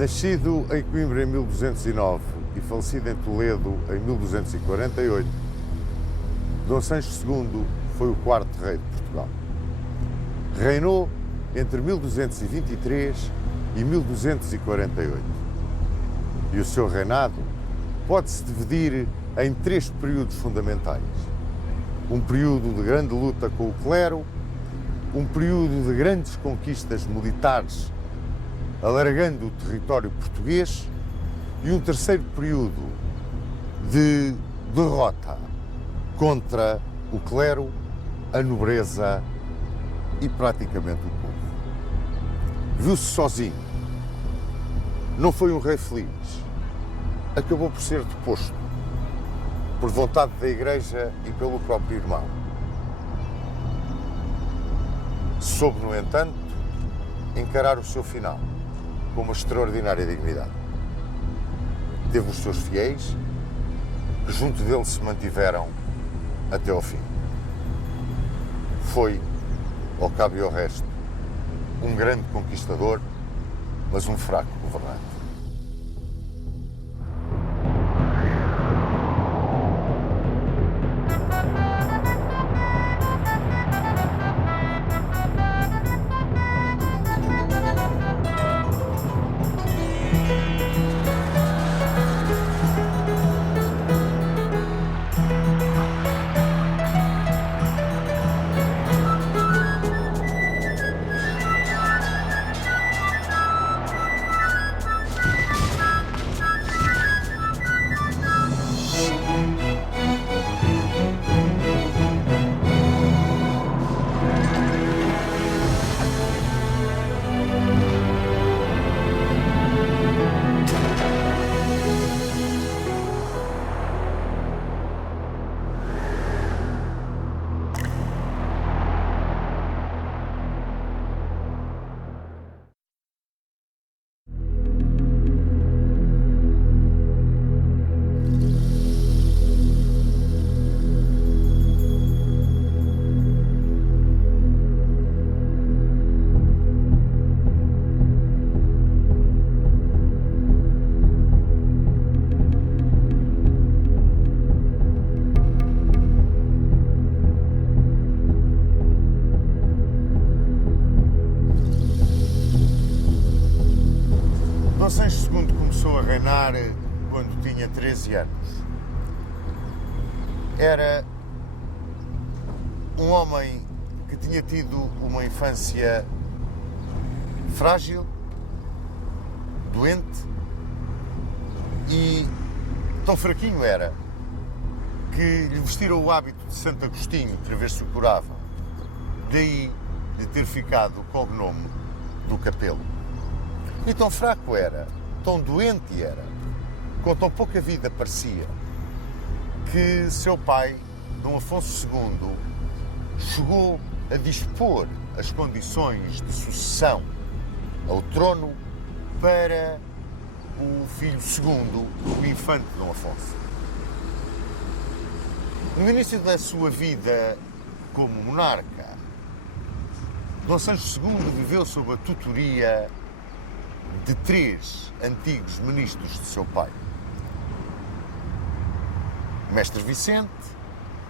Nascido em Coimbra em 1209 e falecido em Toledo em 1248, Dom Sancho II foi o quarto rei de Portugal. Reinou entre 1223 e 1248. E o seu reinado pode-se dividir em três períodos fundamentais. Um período de grande luta com o clero, um período de grandes conquistas militares, alargando o território português, e um terceiro período de derrota contra o clero, a nobreza e praticamente o povo. Viu-se sozinho. Não foi um rei feliz. Acabou por ser deposto, por vontade da Igreja e pelo próprio irmão. Soube, no entanto, encarar o seu final com uma extraordinária dignidade. Teve os seus fiéis, que junto dele se mantiveram até ao fim. Foi, ao cabo e ao resto, um grande conquistador, mas um fraco governante. Dom Sancho II começou a reinar quando tinha 13 anos. Era um homem que tinha tido uma infância frágil, doente, e tão fraquinho era que lhe vestiram o hábito de Santo Agostinho para ver se o curava. Daí de ter ficado o cognome do Capelo. E tão fraco era, tão doente era, com tão pouca vida parecia, que seu pai, Dom Afonso II, chegou a dispor as condições de sucessão ao trono para o filho segundo, o infante Dom Afonso. No início da sua vida como monarca, Dom Sancho II viveu sob a tutoria de três antigos ministros de seu pai. Mestre Vicente,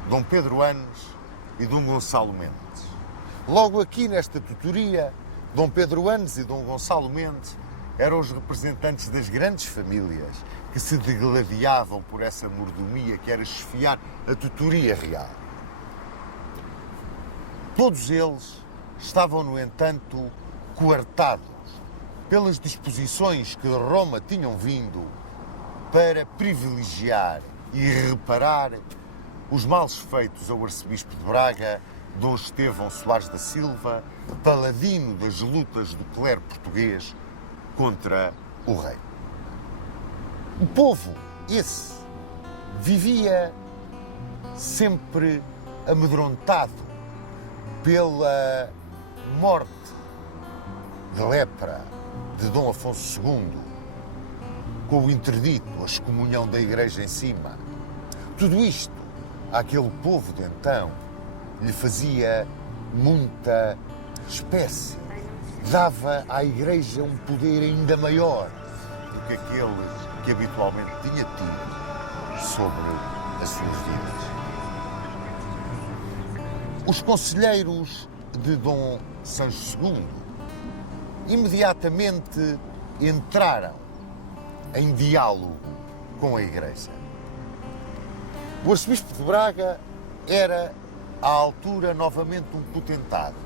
Dom Pedro Anes e Dom Gonçalo Mendes. Logo aqui nesta tutoria, Dom Pedro Anes e Dom Gonçalo Mendes eram os representantes das grandes famílias que se degladiavam por essa mordomia que era chefiar a tutoria real. Todos eles estavam, no entanto, coartados pelas disposições que de Roma tinham vindo para privilegiar e reparar os males feitos ao arcebispo de Braga, Dom Estevão Soares da Silva, paladino das lutas do clero português contra o rei. O povo, esse, vivia sempre amedrontado pela morte de lepra de Dom Afonso II, com o interdito, a excomunhão da Igreja em cima. Tudo isto, àquele povo de então, lhe fazia muita espécie. Dava à Igreja um poder ainda maior que aquele que habitualmente tinha tido sobre as suas vidas. Os conselheiros de Dom Sancho II imediatamente entraram em diálogo com a Igreja. O arcebispo de Braga era, à altura, novamente um potentado.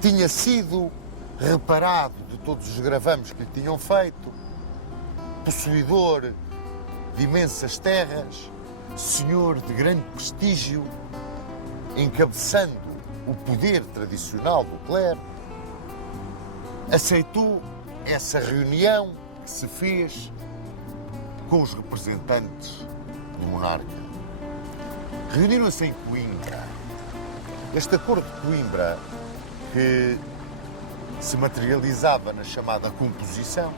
Tinha sido reparado de todos os gravames que lhe tinham feito, possuidor de imensas terras, senhor de grande prestígio, encabeçando o poder tradicional do clero, aceitou essa reunião que se fez com os representantes do monarca. Reuniram-se em Coimbra. Este acordo de Coimbra, que se materializava na chamada composição,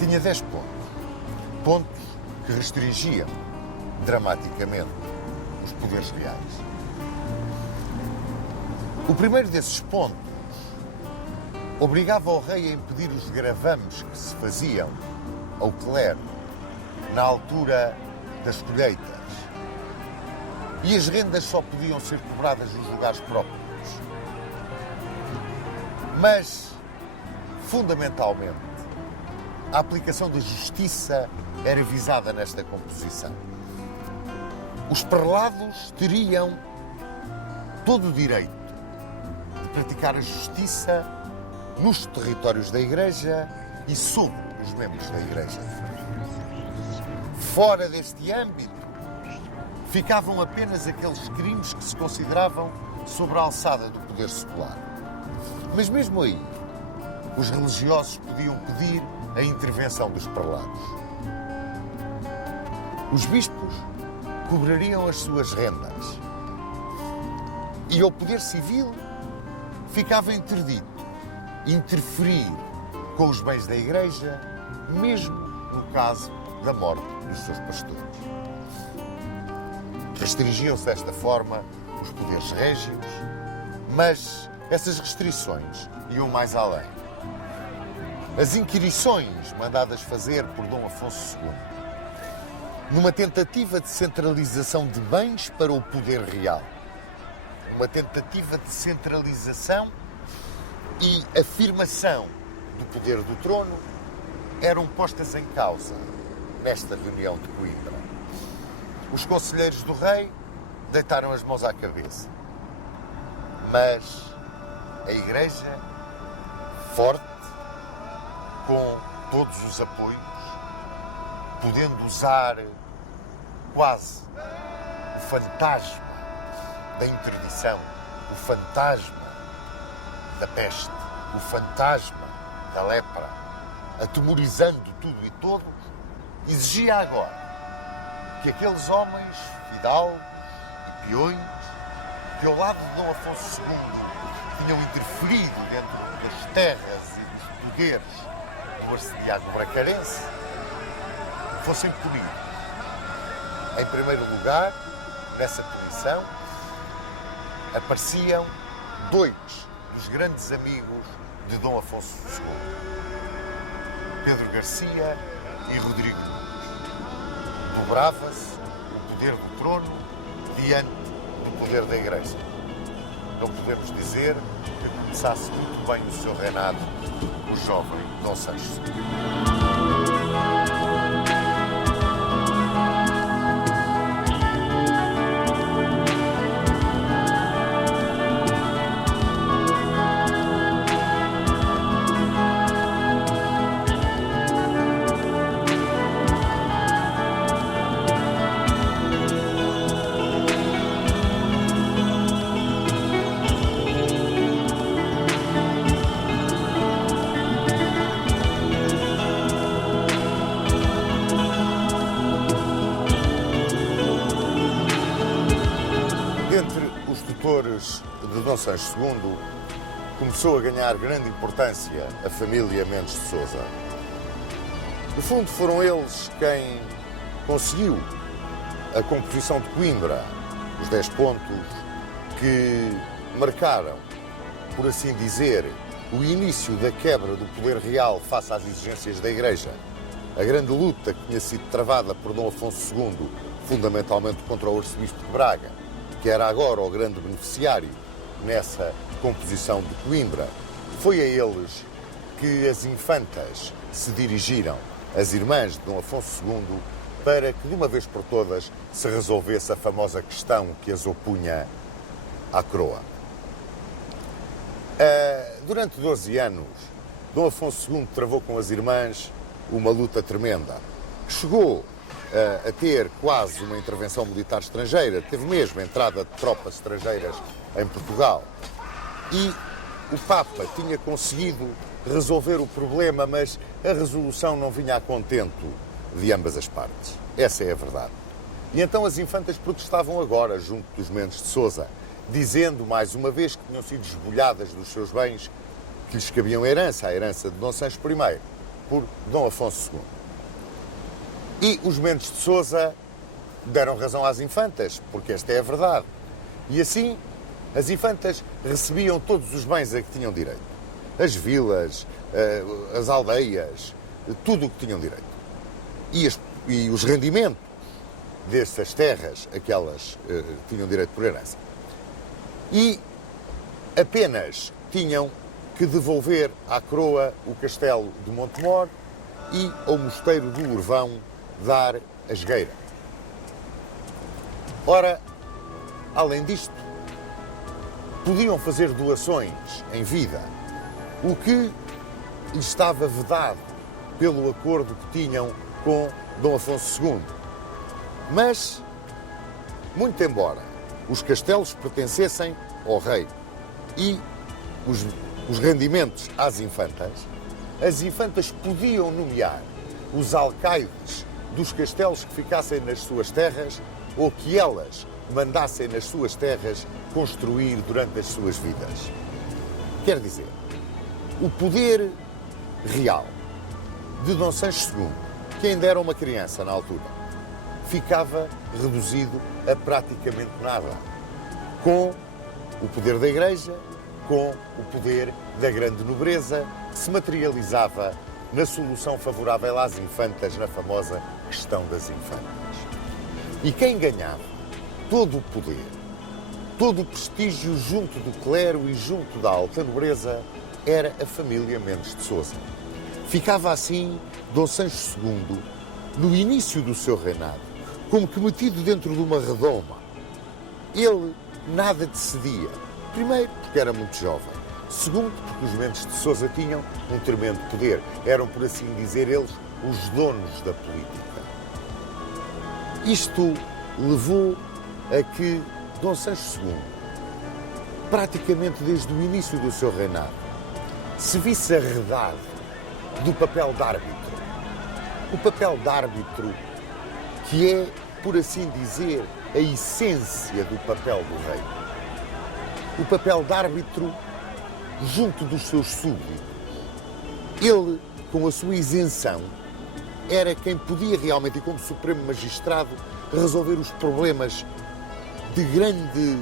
tinha 10 pontos. Pontos que restringiam dramaticamente os poderes reais. O primeiro desses pontos obrigava o rei a impedir os gravames que se faziam ao clero na altura das colheitas. E as rendas só podiam ser cobradas nos lugares próprios. Mas, fundamentalmente, a aplicação da justiça era visada nesta composição. Os prelados teriam todo o direito de praticar a justiça nos territórios da Igreja e sobre os membros da Igreja. Fora deste âmbito, ficavam apenas aqueles crimes que se consideravam sobre a alçada do poder secular. Mas mesmo aí, os religiosos podiam pedir a intervenção dos prelados. Os bispos cobrariam as suas rendas e ao poder civil ficava interdito interferir com os bens da Igreja, mesmo no caso da morte dos seus pastores. Restringiam-se desta forma os poderes régios, mas essas restrições iam mais além. As inquirições mandadas fazer por Dom Afonso II, numa tentativa de centralização de bens para o poder real, uma tentativa de centralização e afirmação do poder do trono, eram postas em causa nesta reunião de Coimbra. Os conselheiros do rei deitaram as mãos à cabeça, mas a Igreja, forte, com todos os apoios, podendo usar quase o fantasma da interdição, o fantasma da peste, o fantasma da lepra, atemorizando tudo e todos, exigia agora que aqueles homens fidalgos e peões que ao lado de Dom Afonso II tinham interferido dentro das terras e dos poderes do arcediago bracarense fossem punidos. Em primeiro lugar, nessa punição, apareciam dois dos grandes amigos de Dom Afonso II, Pedro Garcia e Rodrigo Nunes. Dobrava-se o poder do trono diante do poder da Igreja. Não podemos dizer que começasse muito bem o seu reinado o jovem Dom Sancho II. De Dom Sancho II, começou a ganhar grande importância a família Mendes de Sousa. No fundo, foram eles quem conseguiu a composição de Coimbra, os 10 pontos que marcaram, por assim dizer, o início da quebra do poder real face às exigências da Igreja a grande luta que tinha sido travada por Dom Afonso II, fundamentalmente contra o arcebispo de Braga, que era agora o grande beneficiário nessa composição de Coimbra, foi a eles que as infantas se dirigiram, as irmãs de Dom Afonso II, para que de uma vez por todas se resolvesse a famosa questão que as opunha à coroa. Durante 12 anos, Dom Afonso II travou com as irmãs uma luta tremenda, que chegou a ter quase uma intervenção militar estrangeira, teve mesmo a entrada de tropas estrangeiras em Portugal. E o Papa tinha conseguido resolver o problema, mas a resolução não vinha a contento de ambas as partes. Essa é a verdade. E então as infantas protestavam agora junto dos Mendes de Sousa, dizendo mais uma vez que tinham sido esbulhadas dos seus bens que lhes cabiam herança, a herança de Dom Sancho I, por Dom Afonso II. E os Mendes de Sousa deram razão às infantas, porque esta é a verdade. E assim, as infantas recebiam todos os bens a que tinham direito. As vilas, as aldeias, tudo o que tinham direito. E os rendimentos dessas terras a que elas tinham direito por herança. E apenas tinham que devolver à coroa o castelo de Montemor e ao mosteiro do Urvão dar a esgueira. Ora, além disto, podiam fazer doações em vida, o que lhes estava vedado pelo acordo que tinham com Dom Afonso II. Mas, muito embora os castelos pertencessem ao rei e os rendimentos às infantas, as infantas podiam nomear os alcaides dos castelos que ficassem nas suas terras ou que elas mandassem nas suas terras construir durante as suas vidas. Quer dizer, o poder real de Dom Sancho II, que ainda era uma criança na altura, ficava reduzido a praticamente nada, com o poder da Igreja, com o poder da grande nobreza, que se materializava na solução favorável às infantas, na famosa questão das infantas. E quem ganhava todo o poder, todo o prestígio junto do clero e junto da alta nobreza era a família Mendes de Sousa. Ficava assim Dom Sancho II, no início do seu reinado, como que metido dentro de uma redoma. Ele nada decidia. Primeiro, porque era muito jovem. Segundo, porque os Mendes de Sousa tinham um tremendo poder. Eram, por assim dizer, eles os donos da política. Isto levou a que Dom Sancho II, praticamente desde o início do seu reinado, se visse arredado do papel de árbitro. O papel de árbitro que é, por assim dizer, a essência do papel do rei. O papel de árbitro junto dos seus súbditos. Ele, com a sua isenção, era quem podia realmente, e como supremo magistrado, resolver os problemas de grande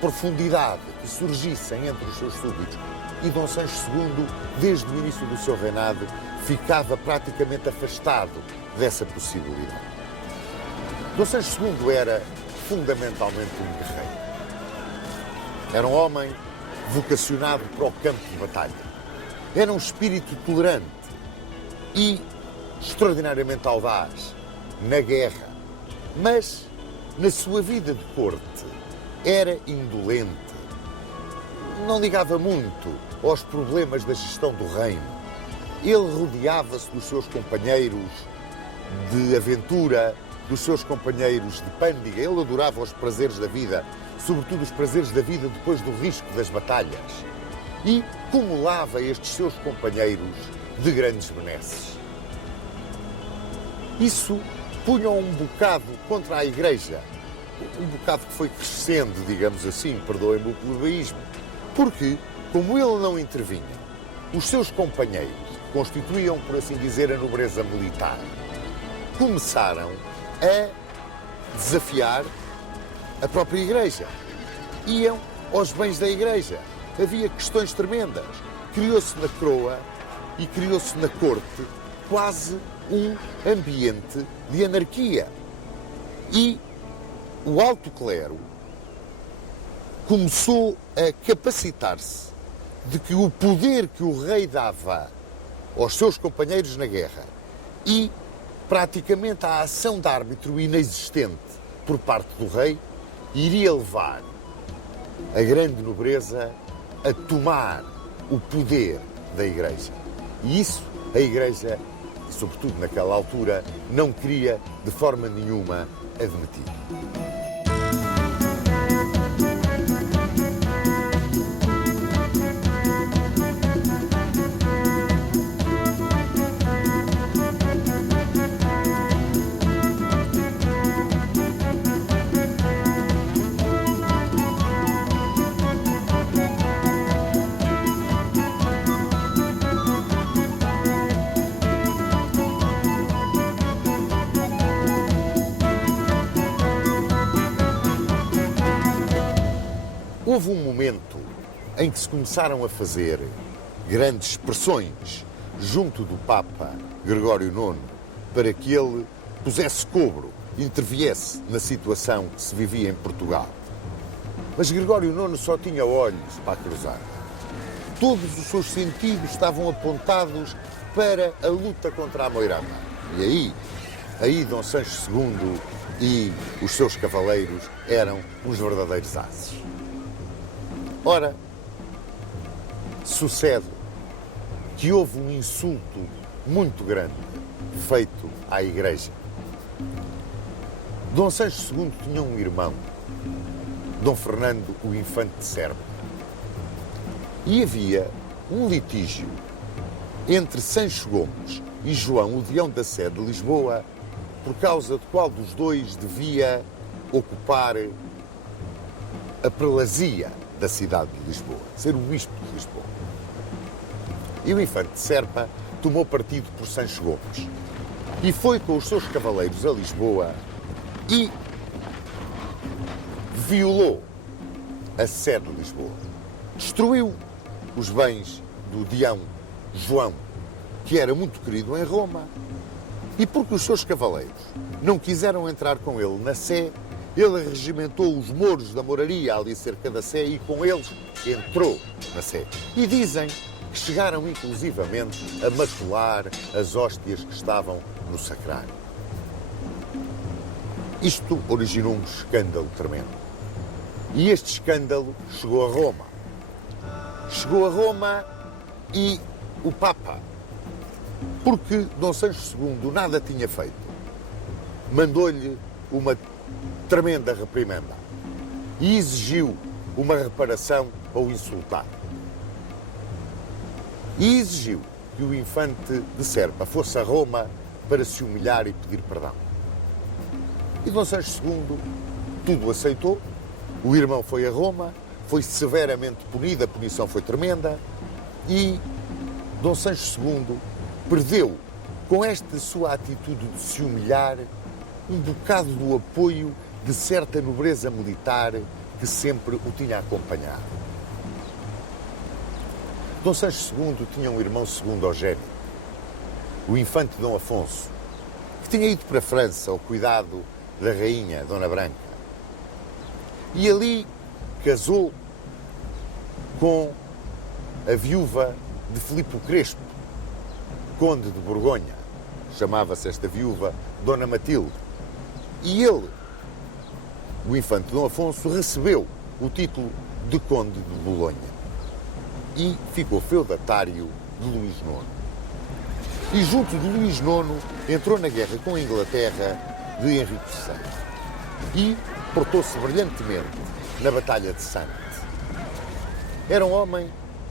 profundidade que surgissem entre os seus súbditos. E Dom Sancho II, desde o início do seu reinado, ficava praticamente afastado dessa possibilidade. Dom Sancho II era fundamentalmente um guerreiro. Era um homem vocacionado para o campo de batalha. Era um espírito tolerante e extraordinariamente audaz na guerra, mas na sua vida de corte era indolente. Não ligava muito aos problemas da gestão do reino. Ele rodeava-se dos seus companheiros de aventura, dos seus companheiros de pândiga. Ele adorava os prazeres da vida, sobretudo os prazeres da vida depois do risco das batalhas. E cumulava estes seus companheiros de grandes benesses. Isso punha um bocado contra a Igreja, um bocado que foi crescendo, digamos assim, perdoem-me o plebeísmo, porque, como ele não intervinha, os seus companheiros, que constituíam, por assim dizer, a nobreza militar, começaram a desafiar a própria Igreja. Iam aos bens da Igreja. Havia questões tremendas. Criou-se na coroa e criou-se na corte quase um ambiente de anarquia. E o alto clero começou a capacitar-se de que o poder que o rei dava aos seus companheiros na guerra e praticamente a ação de árbitro inexistente por parte do rei iria levar a grande nobreza a tomar o poder da Igreja. E isso a Igreja, sobretudo naquela altura, não queria de forma nenhuma admitir. Houve um momento em que se começaram a fazer grandes pressões junto do Papa Gregório IX para que ele pusesse cobro, interviesse na situação que se vivia em Portugal. Mas Gregório IX só tinha olhos para cruzar. Todos os seus sentidos estavam apontados para a luta contra a Moirama. E aí Dom Sancho II e os seus cavaleiros eram os verdadeiros ases. Ora, sucede que houve um insulto muito grande feito à Igreja. Dom Sancho II tinha um irmão, Dom Fernando, o Infante de Serpa. E havia um litígio entre Sancho Gomes e João, o Deão da Sé de Lisboa, por causa de qual dos dois devia ocupar a prelazia da cidade de Lisboa, ser o bispo de Lisboa. E o Infante de Serpa tomou partido por Sancho Gomes e foi com os seus cavaleiros a Lisboa e violou a Sé de Lisboa. Destruiu os bens do Deão João, que era muito querido em Roma, e porque os seus cavaleiros não quiseram entrar com ele na Sé, ele regimentou os mouros da moraria ali cerca da Sé e com eles entrou na Sé. E dizem que chegaram inclusivamente a macular as hóstias que estavam no sacrário. Isto originou um escândalo tremendo. E este escândalo chegou a Roma. Chegou a Roma e o Papa, porque Dom Sancho II nada tinha feito, mandou-lhe uma tremenda reprimenda e exigiu uma reparação ao insultar. E exigiu que o Infante de Serpa fosse a Roma para se humilhar e pedir perdão. E Dom Sancho II tudo aceitou. O irmão foi a Roma, foi severamente punido, a punição foi tremenda, e Dom Sancho II perdeu, com esta sua atitude de se humilhar, um bocado do apoio de certa nobreza militar que sempre o tinha acompanhado. Dom Sancho II tinha um irmão segundogénito, o Infante Dom Afonso, que tinha ido para a França ao cuidado da rainha Dona Branca. E ali casou com a viúva de Filipe o Crespo, conde de Borgonha. Chamava-se esta viúva Dona Matilde. E ele, o Infante Dom Afonso, recebeu o título de Conde de Bolonha e ficou feudatário de Luís IX. E junto de Luís IX entrou na guerra com a Inglaterra de Henrique VI e portou-se brilhantemente na Batalha de Saintes. Era um homem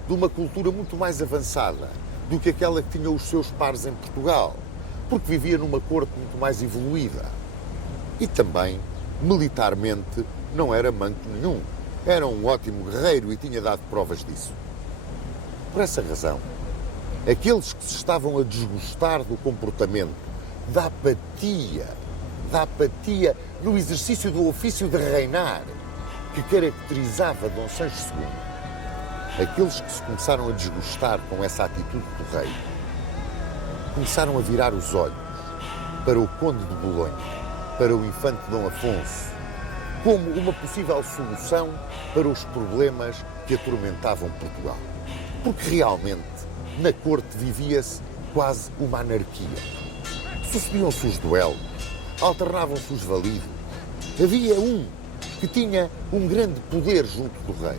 de uma cultura muito mais avançada do que aquela que tinha os seus pares em Portugal, porque vivia numa corte muito mais evoluída. E também, militarmente, não era manco nenhum. Era um ótimo guerreiro e tinha dado provas disso. Por essa razão, aqueles que se estavam a desgostar do comportamento, da apatia no exercício do ofício de reinar que caracterizava Dom Sancho II, aqueles que se começaram a desgostar com essa atitude do rei, começaram a virar os olhos para o Conde de Bolonha, para o infante Dom Afonso, como uma possível solução para os problemas que atormentavam Portugal. Porque realmente, na corte vivia-se quase uma anarquia. Sucediam-se os duelos, alternavam-se os validos. Havia um que tinha um grande poder junto do rei.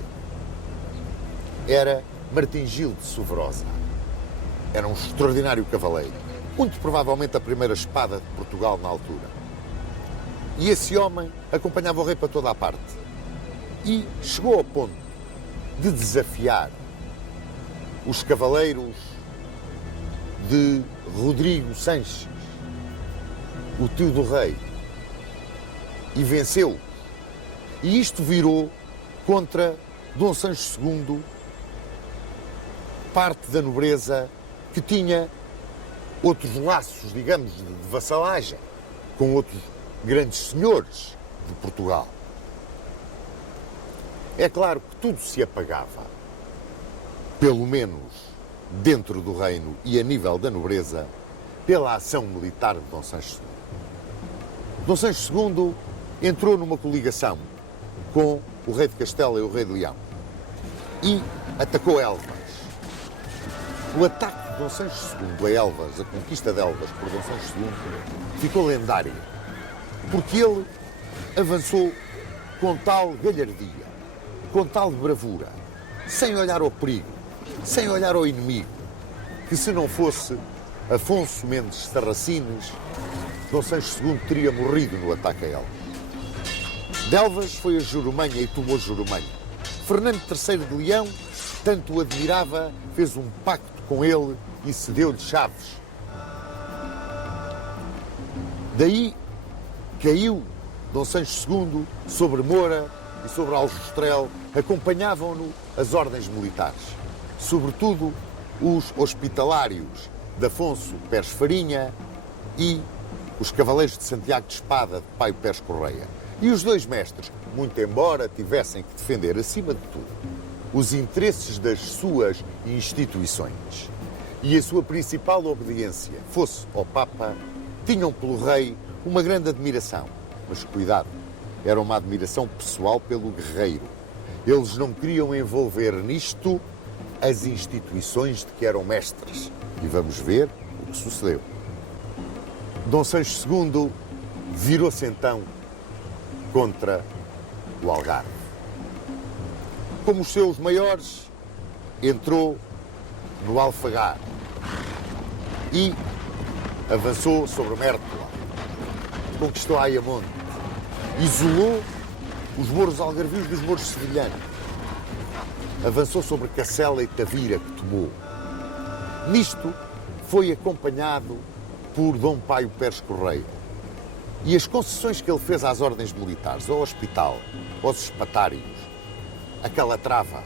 Era Martim Gil de Soverosa. Era um extraordinário cavaleiro, muito provavelmente a primeira espada de Portugal na altura. E esse homem acompanhava o rei para toda a parte. E chegou ao ponto de desafiar os cavaleiros de Rodrigo Sanches, o tio do rei, e venceu. E isto virou contra Dom Sancho II, parte da nobreza que tinha outros laços, digamos, de vassalagem com outros grandes senhores de Portugal. É claro que tudo se apagava, pelo menos dentro do reino e a nível da nobreza, pela ação militar de Dom Sancho II. Dom Sancho II entrou numa coligação com o rei de Castela e o rei de Leão e atacou Elvas. O ataque de Dom Sancho II a Elvas, a conquista de Elvas por Dom Sancho II, ficou lendária, porque ele avançou com tal galhardia, com tal bravura, sem olhar ao perigo, sem olhar ao inimigo, que se não fosse Afonso Mendes Sarracines, Dom Sancho II teria morrido no ataque a Elvas. De Elvas foi a Jurumanha e tomou Jurumanha. Fernando III de Leão tanto o admirava, fez um pacto com ele e cedeu-lhe Chaves. Daí caiu Dom Sancho II sobre Moura e sobre Aljustrel, acompanhavam-no as ordens militares, sobretudo os hospitalários de Afonso Pérez Farinha e os cavaleiros de Santiago de Espada de Paio Pérez Correia. E os dois mestres, muito embora tivessem que defender, acima de tudo, os interesses das suas instituições e a sua principal obediência fosse ao Papa, tinham pelo rei uma grande admiração. Mas cuidado, era uma admiração pessoal pelo guerreiro. Eles não queriam envolver nisto as instituições de que eram mestres. E vamos ver o que sucedeu. Dom Sancho II virou-se então contra o Algarve. Como os seus maiores, entrou no Alfagar e avançou sobre Mértola, conquistou Ayamonte, isolou os mouros algarvios dos mouros sevilhanos, avançou sobre Cacela e Tavira, que tomou. Nisto foi acompanhado por Dom Paio Pérez Correia. E as concessões que ele fez às ordens militares, ao hospital, aos espatários, a Calatrava,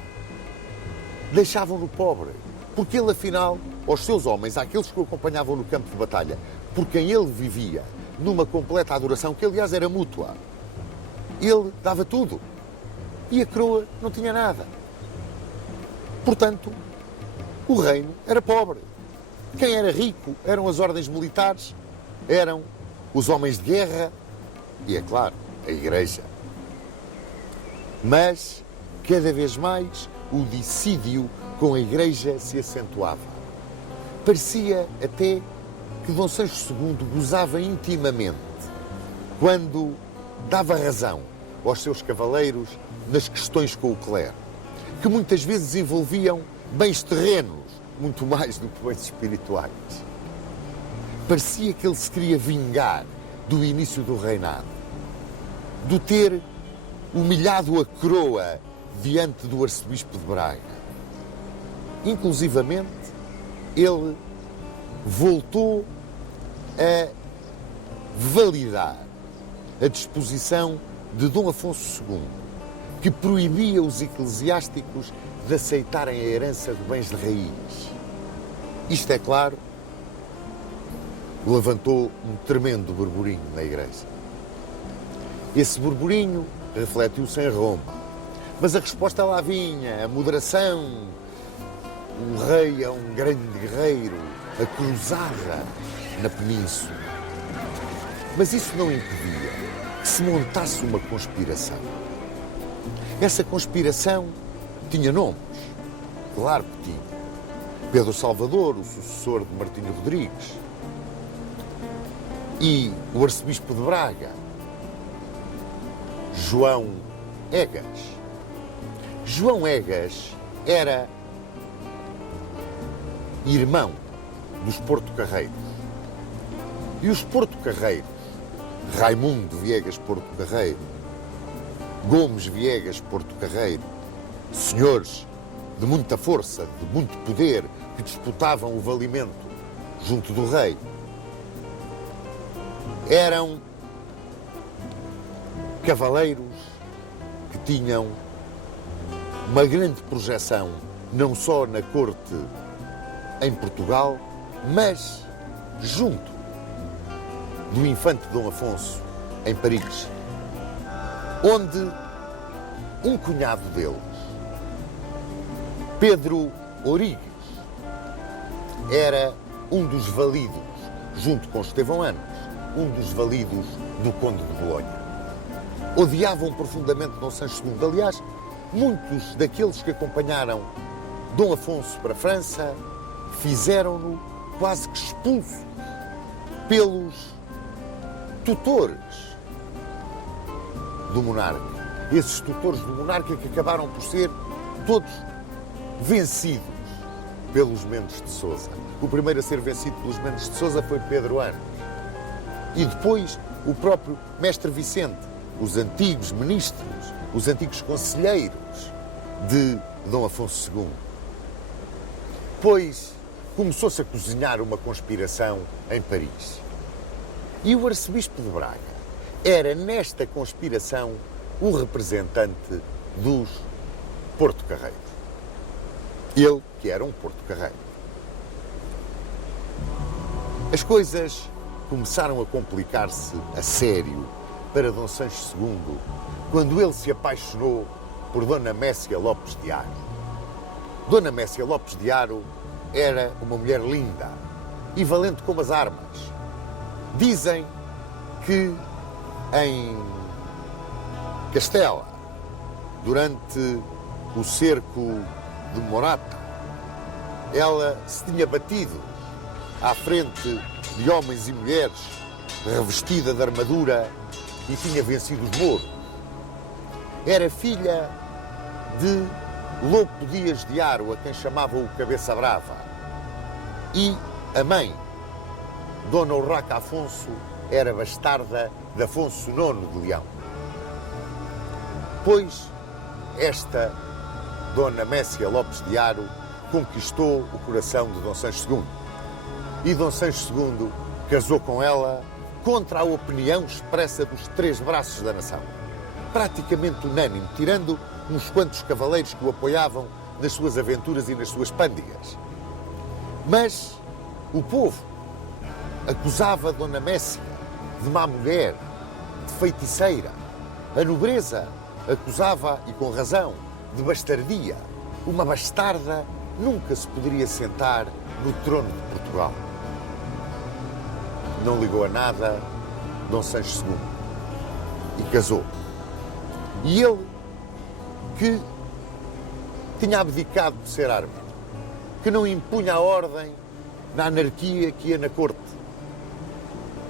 deixavam-no pobre. Porque ele, afinal, aos seus homens, àqueles que o acompanhavam no campo de batalha, por quem ele vivia, numa completa adoração, que aliás era mútua, ele dava tudo. E a coroa não tinha nada. Portanto, o reino era pobre. Quem era rico eram as ordens militares, eram os homens de guerra e, é claro, a Igreja. Mas, cada vez mais, o dissídio com a Igreja se acentuava. Parecia até que Dom Sancho II gozava intimamente quando dava razão aos seus cavaleiros nas questões com o clero, que muitas vezes envolviam bens terrenos, muito mais do que bens espirituais. Parecia que ele se queria vingar do início do reinado, do ter humilhado a coroa diante do arcebispo de Braga. Inclusivamente, ele voltou a validar a disposição de Dom Afonso II, que proibia os eclesiásticos de aceitarem a herança de bens de raiz. Isto, é claro, levantou um tremendo burburinho na Igreja. Esse burburinho refletiu-se em Roma, mas a resposta lá vinha, a moderação. O rei é um grande guerreiro, a cruzada na península. Mas isso não impedia que se montasse uma conspiração. Essa conspiração tinha nomes, claro que tinha. Pedro Salvador, o sucessor de Martinho Rodrigues, e o arcebispo de Braga, João Egas. João Egas era irmão dos Porto-Carreiros. E os Porto-Carreiros, Raimundo Viegas Porto-Carreiro, Gomes Viegas Porto-Carreiro, senhores de muita força, de muito poder, que disputavam o valimento junto do rei, eram cavaleiros que tinham uma grande projeção, não só na corte em Portugal, mas junto do infante Dom Afonso em Paris, onde um cunhado deles, Pedro Origues, era um dos validos, junto com Estevão Anos, um dos validos do Conde de Bolonha. Odiavam profundamente Dom Sancho II. Aliás, muitos daqueles que acompanharam Dom Afonso para a França fizeram-no quase que expulso pelos tutores do monarca. Esses tutores do monarca que acabaram por ser todos vencidos pelos Mendes de Sousa. O primeiro a ser vencido pelos Mendes de Sousa foi Pedro Anos. E depois o próprio Mestre Vicente, os antigos ministros, os antigos conselheiros de Dom Afonso II. Pois começou-se a cozinhar uma conspiração em Paris. E o arcebispo de Braga era, nesta conspiração, o representante dos Porto-Carreiros. Ele, que era um Porto-Carreiro. As coisas começaram a complicar-se a sério para Dom Sancho II quando ele se apaixonou por Dona Mécia Lopes de Haro. Dona Mécia Lopes de Haro era uma mulher linda e valente como as armas. Dizem que em Castela, durante o cerco de Morata, ela se tinha batido à frente de homens e mulheres, revestida de armadura, e tinha vencido os mouros. Era filha de Lopo Dias de Haro, a quem chamavam o Cabeça Brava. E a mãe, Dona Urraca Afonso, era bastarda de Afonso IX de Leão. Pois esta Dona Mécia Lopes de Haro conquistou o coração de Dom Sancho II. E Dom Sancho II casou com ela contra a opinião expressa dos três braços da nação. Praticamente unânime, tirando uns quantos cavaleiros que o apoiavam nas suas aventuras e nas suas pândigas. Mas o povo acusava Dona Mécia de má mulher, de feiticeira. A nobreza acusava, e com razão, de bastardia. Uma bastarda nunca se poderia sentar no trono de Portugal. Não ligou a nada Dom Sancho II e casou. E ele, que tinha abdicado de ser árbitro, que não impunha a ordem na anarquia que ia na corte,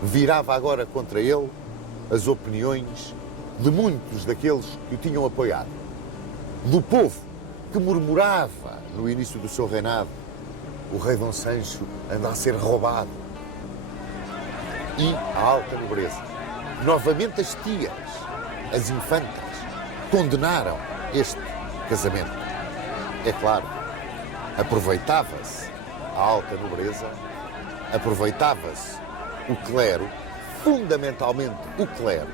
virava agora contra ele as opiniões de muitos daqueles que o tinham apoiado. Do povo que murmurava no início do seu reinado: o rei Dom Sancho anda a ser roubado. E a alta nobreza, novamente as tias, as infantas, condenaram este casamento. É claro, aproveitava-se a alta nobreza, aproveitava-se o clero, fundamentalmente o clero,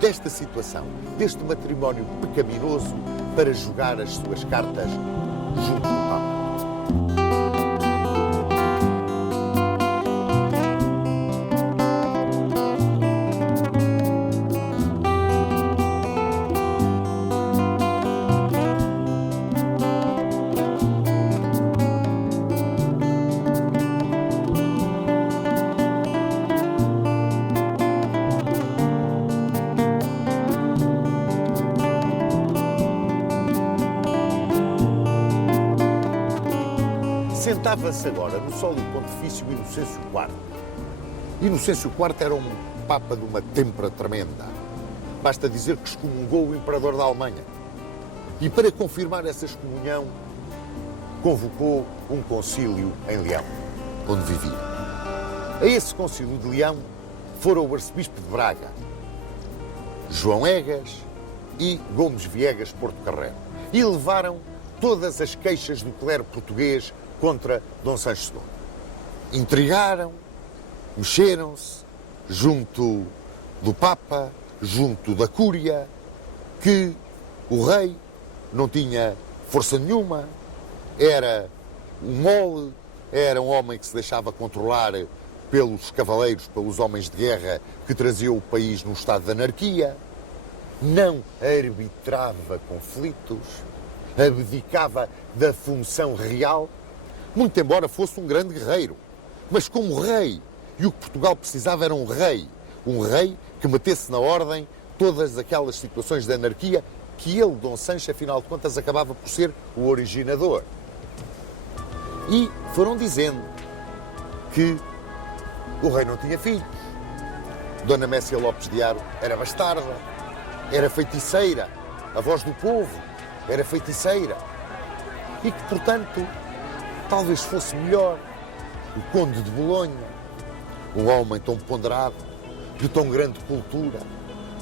desta situação, deste matrimónio pecaminoso, para jogar as suas cartas junto do Papa. estava-se agora no sólido pontifício Inocêncio IV. Inocêncio IV era um papa de uma têmpera tremenda. Basta dizer que excomungou o imperador da Alemanha. E para confirmar essa excomunhão, convocou um concílio em Leão, onde vivia. A esse concílio de Leão foram o arcebispo de Braga, João Egas e Gomes Viegas Porto Carrero. E levaram todas as queixas do clero português contra Dom Sancho II. Intrigaram, mexeram-se junto do Papa, junto da Cúria, que o rei não tinha força nenhuma, era um mole, era um homem que se deixava controlar pelos cavaleiros, pelos homens de guerra que traziam o país num estado de anarquia, não arbitrava conflitos, abdicava da função real, muito embora fosse um grande guerreiro. Mas como rei, e o que Portugal precisava era um rei que metesse na ordem todas aquelas situações de anarquia que ele, Dom Sancho, afinal de contas, acabava por ser o originador. E foram dizendo que o rei não tinha filhos, Dona Mécia Lopes de Haro era bastarda, era feiticeira, a voz do povo era feiticeira, e que, portanto, talvez fosse melhor o Conde de Bolonha, um homem tão ponderado, de tão grande cultura,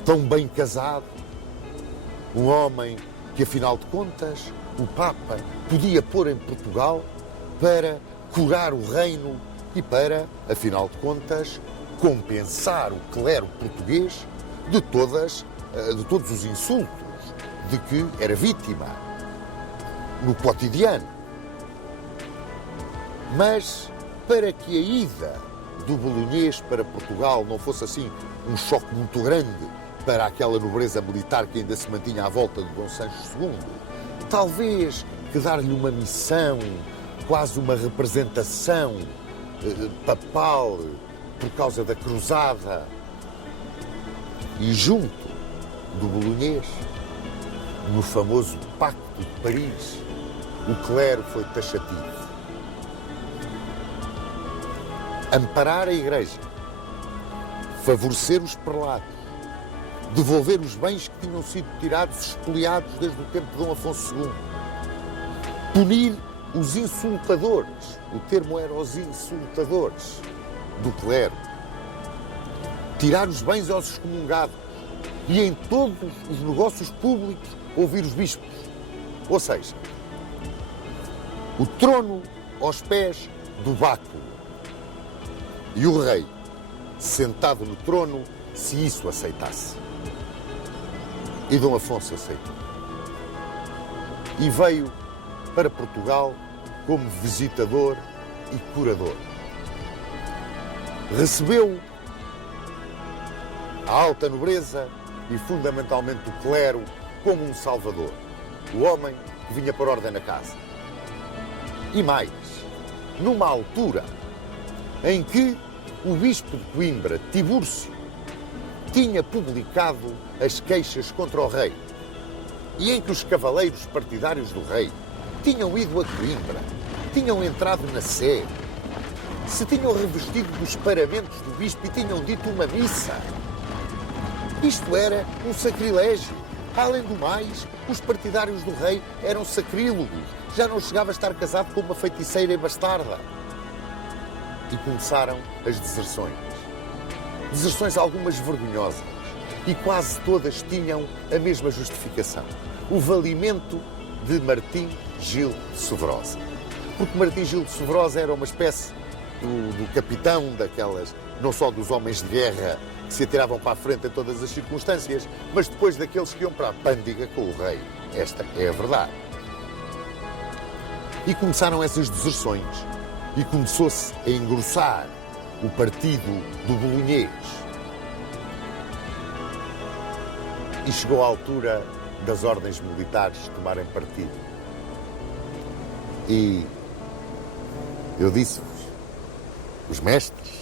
tão bem casado, um homem que, afinal de contas, o Papa podia pôr em Portugal para curar o reino e para, afinal de contas, compensar o clero português de todos os insultos de que era vítima no cotidiano. Mas, para que a ida do bolonhês para Portugal não fosse assim um choque muito grande para aquela nobreza militar que ainda se mantinha à volta de Dom Sancho II, talvez que dar-lhe uma missão, quase uma representação papal por causa da cruzada, e junto do bolonês, no famoso Pacto de Paris, o clero foi taxativo. Amparar a Igreja, favorecer os prelados, devolver os bens que tinham sido tirados, expoliados desde o tempo de Dom Afonso II, punir os insultadores, o termo era os insultadores do clero, tirar os bens aos excomungados e em todos os negócios públicos ouvir os bispos. Ou seja, o trono aos pés do báculo e o rei sentado no trono, se isso aceitasse. E Dom Afonso aceitou. E veio para Portugal como visitador e curador. Recebeu a alta nobreza e fundamentalmente o clero como um salvador, o homem que vinha por ordem na casa. E mais, numa altura em que o bispo de Coimbra, Tibúrcio, tinha publicado as queixas contra o rei e em que os cavaleiros partidários do rei tinham ido a Coimbra, tinham entrado na Sé, se tinham revestido dos paramentos do bispo e tinham dito uma missa. Isto era um sacrilégio. Além do mais, os partidários do rei eram sacrílegos. Já não chegava a estar casado com uma feiticeira e bastarda. E começaram as deserções. Deserções algumas vergonhosas. E quase todas tinham a mesma justificação. O valimento de Martim Gil de Sovrosa. Porque Martim Gil de Sovrosa era uma espécie do capitão daquelas, não só dos homens de guerra que se atiravam para a frente em todas as circunstâncias, mas depois daqueles que iam para a pândiga com o rei. Esta é a verdade. E começaram essas deserções. E começou-se a engrossar o partido do bolonhês. E chegou a altura das ordens militares tomarem partido. E eu disse-vos, os mestres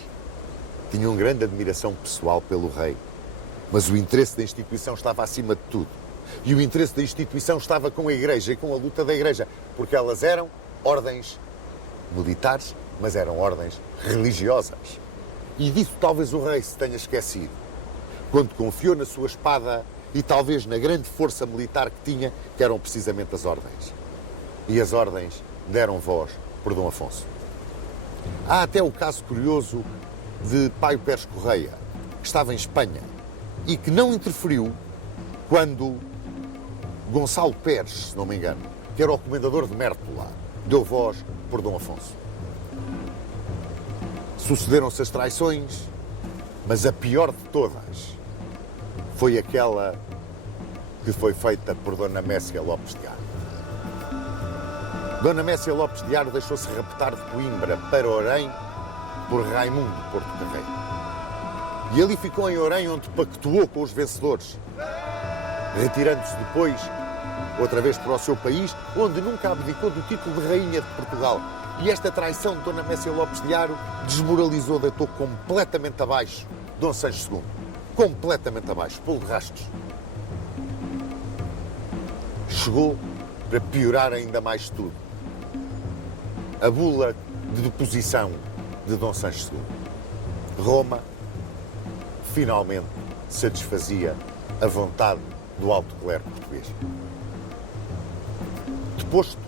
tinham grande admiração pessoal pelo rei, mas o interesse da instituição estava acima de tudo. E o interesse da instituição estava com a Igreja e com a luta da Igreja, porque elas eram ordens militares, mas eram ordens religiosas. E disso talvez o rei se tenha esquecido, quando confiou na sua espada e talvez na grande força militar que tinha, que eram precisamente as ordens. E as ordens deram voz por Dom Afonso. Há até o caso curioso de Paio Pérez Correia, que estava em Espanha e que não interferiu quando Gonçalo Pérez, se não me engano, que era o comendador de Mértola, deu voz por Dom Afonso. Sucederam-se as traições, mas a pior de todas foi aquela que foi feita por Dona Mécia Lopes de Aro. Dona Mécia Lopes de Aro deixou-se raptar de Coimbra para Orém por Raimundo Porto Carreiro. E ali ficou em Orém, onde pactuou com os vencedores, retirando-se depois outra vez para o seu país, onde nunca abdicou do título de Rainha de Portugal. E esta traição de Dona Mécia Lopes de Aro desmoralizou, deitou completamente abaixo Dom Sancho II. Completamente abaixo, pô de rastros. Chegou para piorar ainda mais tudo. A bula de deposição de Dom Sancho II. Roma finalmente satisfazia a vontade do alto clero português. Deposto,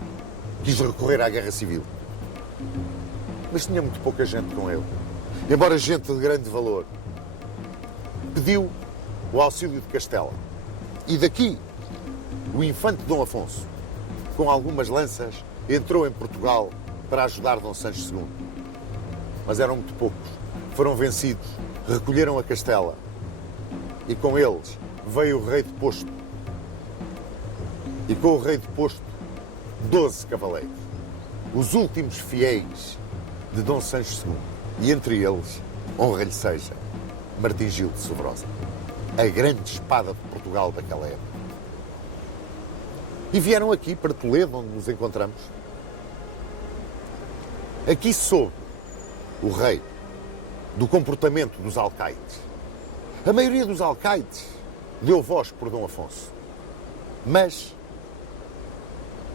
quis recorrer à guerra civil. Mas tinha muito pouca gente com ele. Embora gente de grande valor. Pediu o auxílio de Castela. E daqui, o infante Dom Afonso, com algumas lanças, entrou em Portugal para ajudar Dom Sancho II. Mas eram muito poucos. Foram vencidos, recolheram a Castela. E com eles veio o rei deposto. E com o rei deposto, 12 cavaleiros. Os últimos fiéis de Dom Sancho II. E entre eles, honra-lhe seja, Martim Gil de Sobrosa. A grande espada de Portugal daquela época. E vieram aqui para Toledo, onde nos encontramos. Aqui soube o rei do comportamento dos alcaides. A maioria dos alcaides deu voz por Dom Afonso. Mas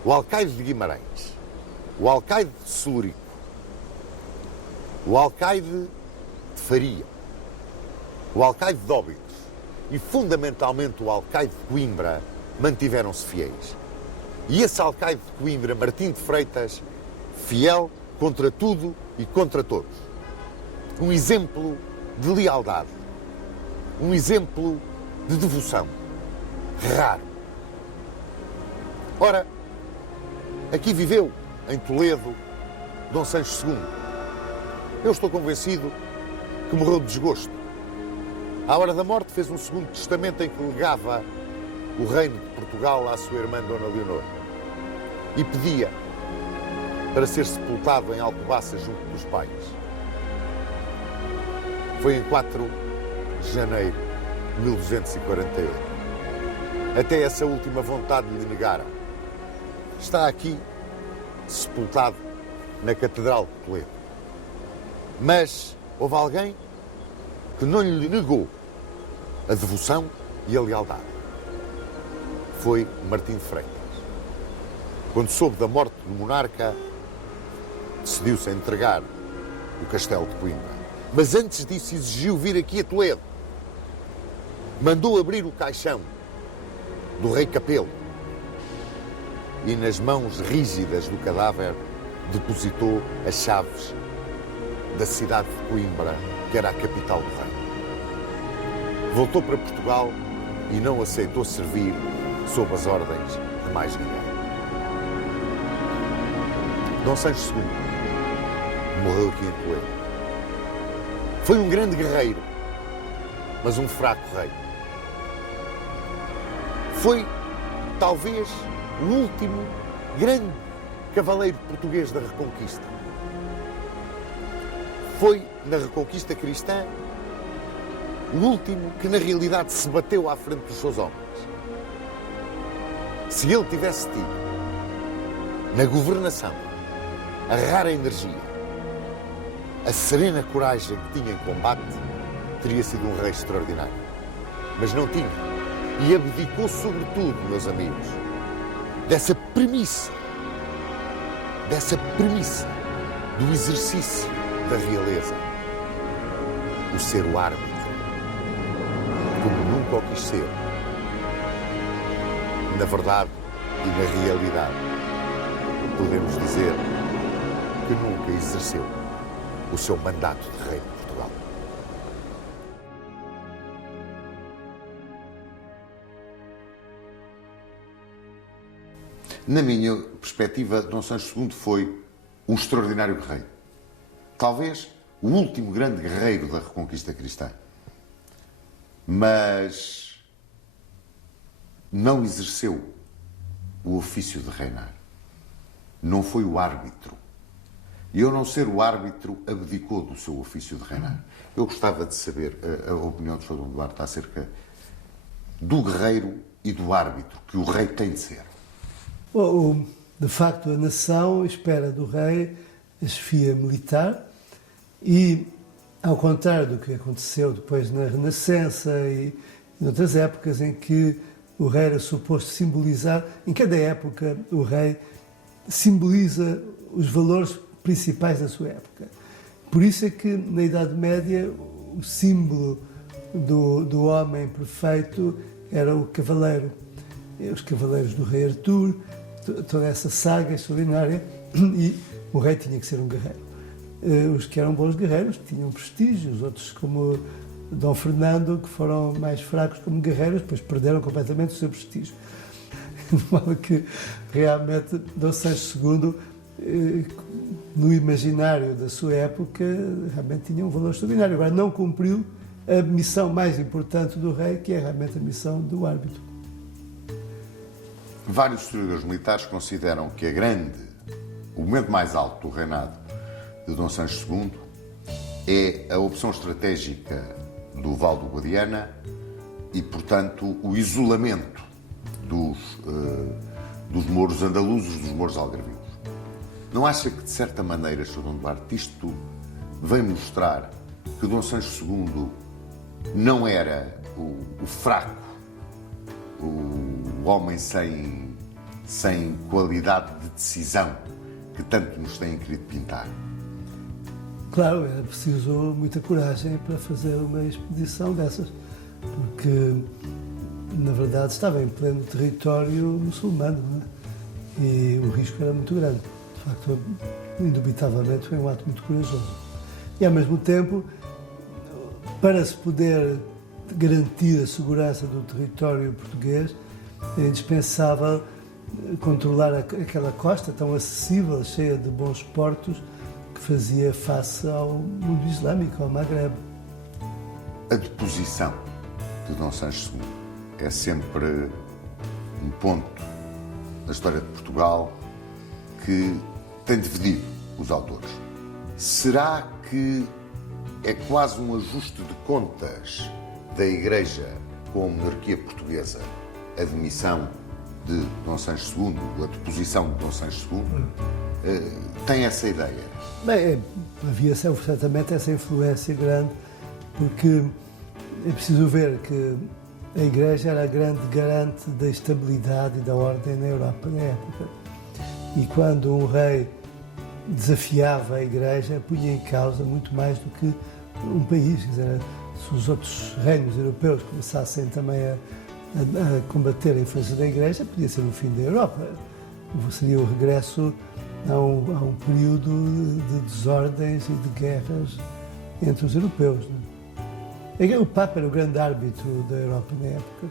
o alcaide de Guimarães, o alcaide de Celurico, o alcaide de Faria, o alcaide de Óbidos e, fundamentalmente, o alcaide de Coimbra mantiveram-se fiéis. E esse alcaide de Coimbra, Martim de Freitas, fiel contra tudo e contra todos. Um exemplo de lealdade, um exemplo de devoção, raro. Ora, aqui viveu, em Toledo, Dom Sancho II. Eu estou convencido que morreu de desgosto. À hora da morte fez um segundo testamento em que legava o reino de Portugal à sua irmã Dona Leonor e pedia para ser sepultado em Alcobaça junto dos pais. Foi em 4 de janeiro de 1248. Até essa última vontade lhe negaram. Está aqui sepultado na Catedral de Toledo. Mas houve alguém que não lhe negou a devoção e a lealdade. Foi Martim de Freitas. Quando soube da morte do monarca, decidiu-se a entregar o castelo de Coimbra. Mas antes disso exigiu vir aqui a Toledo. Mandou abrir o caixão do rei Capelo e nas mãos rígidas do cadáver depositou as chaves da cidade de Coimbra, que era a capital do reino. Voltou para Portugal e não aceitou servir sob as ordens de mais ninguém. Dom Sancho II morreu aqui em Toledo. Foi um grande guerreiro, mas um fraco rei. Foi, talvez, o último grande cavaleiro português da Reconquista. Foi, na Reconquista cristã, o último que, na realidade, se bateu à frente dos seus homens. Se ele tivesse tido, na governação, a rara energia, a serena coragem que tinha em combate, teria sido um rei extraordinário. Mas não tinha. E abdicou sobretudo, meus amigos, dessa premissa do exercício da realeza. O ser o árbitro, como nunca o quis ser. Na verdade e na realidade, podemos dizer que nunca exerceu o seu mandato de rei de Portugal. Na minha perspectiva, Dom Sancho II foi um extraordinário guerreiro. Talvez o último grande guerreiro da Reconquista Cristã. Mas não exerceu o ofício de reinar. Não foi o árbitro. E ao não ser o árbitro, abdicou do seu ofício de reinar. Eu gostava de saber a opinião do Sr. Dom Duarte acerca do guerreiro e do árbitro que o rei tem de ser. Bom, de facto, a nação espera do rei a chefia militar e, ao contrário do que aconteceu depois na Renascença e noutras épocas em que o rei era suposto simbolizar, em cada época o rei simboliza os valores principais da sua época. Por isso é que na Idade Média o símbolo do homem perfeito era o cavaleiro. Os cavaleiros do rei Artur, toda essa saga extraordinária, e o rei tinha que ser um guerreiro. Os que eram bons guerreiros tinham prestígio, os outros, como Dom Fernando, que foram mais fracos como guerreiros, depois perderam completamente o seu prestígio. De modo que, realmente, Dom Sancho II, no imaginário da sua época, realmente tinha um valor extraordinário. Agora, não cumpriu a missão mais importante do rei, que é realmente a missão do árbitro. Vários historiadores militares consideram que o momento mais alto do reinado de Dom Sancho II é a opção estratégica do Val do Guadiana e, portanto, o isolamento dos mouros andaluzos, dos mouros algarvios. Não acha que, de certa maneira, Sr. Dom Duarte, isto vem mostrar que Dom Sancho II não era o fraco, o homem sem qualidade de decisão que tanto nos têm querido pintar? Claro, era preciso muita coragem para fazer uma expedição dessas, porque, na verdade, estava em pleno território muçulmano, não é? E o risco era muito grande. De facto, indubitavelmente, foi um ato muito corajoso. E, ao mesmo tempo, para se poder garantir a segurança do território português, é indispensável controlar aquela costa tão acessível, cheia de bons portos, que fazia face ao mundo islâmico, ao Maghreb. A deposição de Dom Sancho II é sempre um ponto na história de Portugal que tem dividido os autores. Será que é quase um ajuste de contas da Igreja com a monarquia portuguesa a demissão de Dom Sancho II, a deposição de Dom Sancho II? Tem essa ideia? Bem, havia certamente essa influência grande, porque é preciso ver que a Igreja era a grande garante da estabilidade e da ordem na Europa na época. E quando um rei desafiava a Igreja, punha em causa muito mais do que um país. Quer dizer, se os outros reinos europeus começassem também a combater a influência da Igreja, podia ser o fim da Europa. Seria o regresso a um período de desordens e de guerras entre os europeus. Não é? O Papa era o grande árbitro da Europa na época.